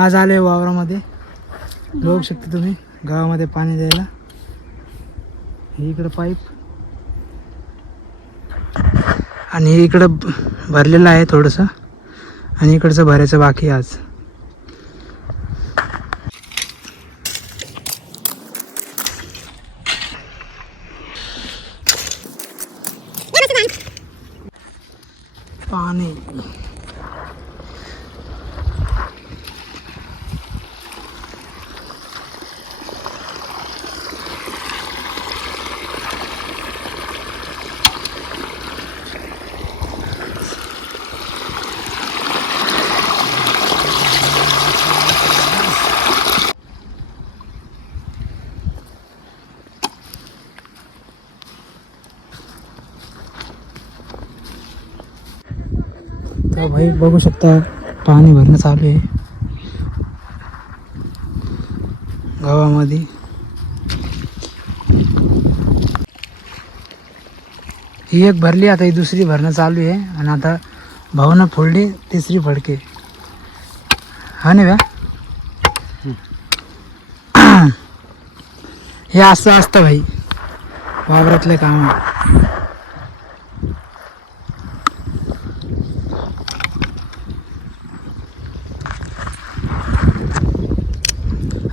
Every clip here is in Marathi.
आज आले वावरामध्ये, बघू शकता तुम्ही गावामध्ये पाणी द्यायला. इकडं पाईप आणि इकडं भरलेलं आहे थोडंसं, आणि इकडचं भरायचं बाकी आहे आज. पाणी तर भाई बघू शकता पाणी भरणं चालू आहे गावामध्ये. ही एक भरली, आता ही दुसरी भरणं चालू आहे. आणि आता भावना फोडली तिसरी फडके. हा नाही बा, हे असं असतं भाई वावरातले काम.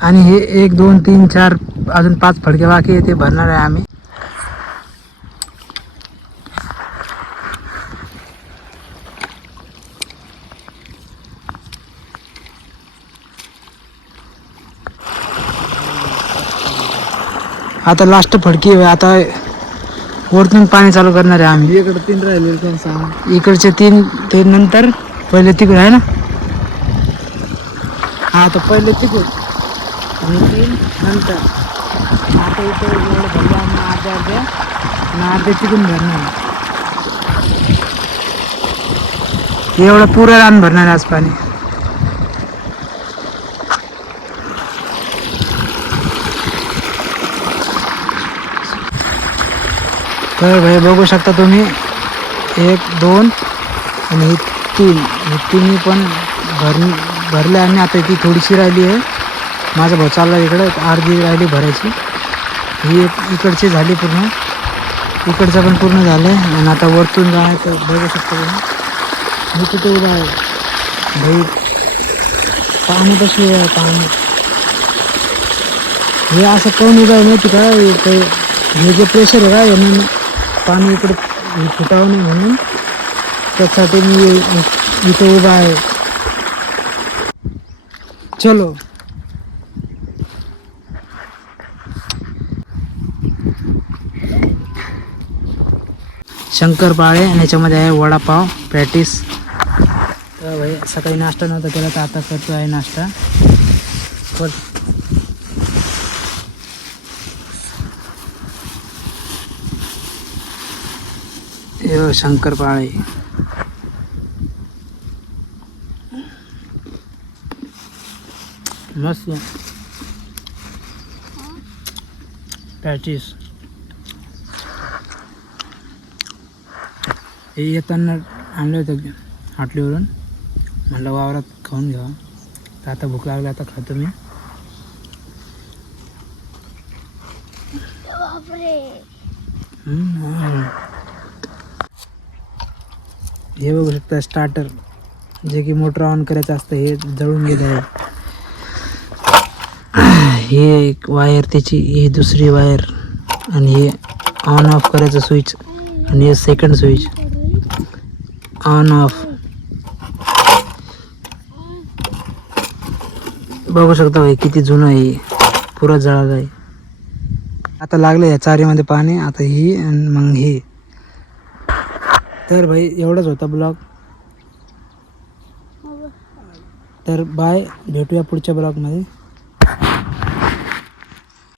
आणि हे 1 2 3 4 अजून 5 फडके बाकी आहे, ते भरणार आहे आम्ही. आता लास्ट फडकी आहे. आता वरतून पाणी चालू करणार आहे आम्ही. इकडे 3 राहिले, इकडचे 3 ते नंतर पहिले तिकडे आहे ना. हा तर पहिले तिकडून आणि 3 नंतर. आता इथे एवढं भरलं आम्ही अर्ध्या आणि अर्धे तिकडून भरणार. एवढं पुरं रान भरणार आज पाणी. तर भाई बघू शकता तुम्ही 1 2 आणि 3, हे तिन्ही पण भरले. आणि आता ती थोडीशी राहिली आहे. माझा भाऊ चालला इकडं, अर्धी राहिली भरायची. ही इकडची झाली पूर्ण, इकडचं पण पूर्ण झालं. आणि आता वरतून जायचं बघू शकता तुम्ही. मी तिथे उभा आहे भाई, पाणी कशी आहे पाणी. हे असं कोण उभा आहे माहिती का, हे जे प्रेशर आहे का यांना पाणी इकडे फुटावं नाही म्हणून, त्यासाठी मी इथे उभा आहे. चलो शंकरपाळे आणि याच्यामध्ये आहे वडापाव पॅटीस. तर भाई सकाळी नाश्ता नव्हता केला, तर आता करतो आहे नाश्ता. शंकरपाळे मस्त पॅटीस. हे येताना आणलं होतं हाटलीवरून, म्हणलं वावरात खाऊन घ्यावं. तर आता भूक लागली, आता खातो मी. हे बघू शकता स्टार्टर, जे की मोटर ऑन करायचं असतं, हे जळून गेलं आहे. हे एक वायर त्याची, ही दुसरी वायर, आणि हे ऑन ऑफ करायचं स्विच, आणि हे सेकंड स्विच ऑन ऑफ. बघू शकता भाई किती जुनं आहे, पुरं जळालं आहे. आता लागलं या चारीमध्ये पाणी. आता ही आणि मग हे. तर भाई एवढंच होता ब्लॉग. तर बाय, भेटूया पुढच्या ब्लॉगमध्ये.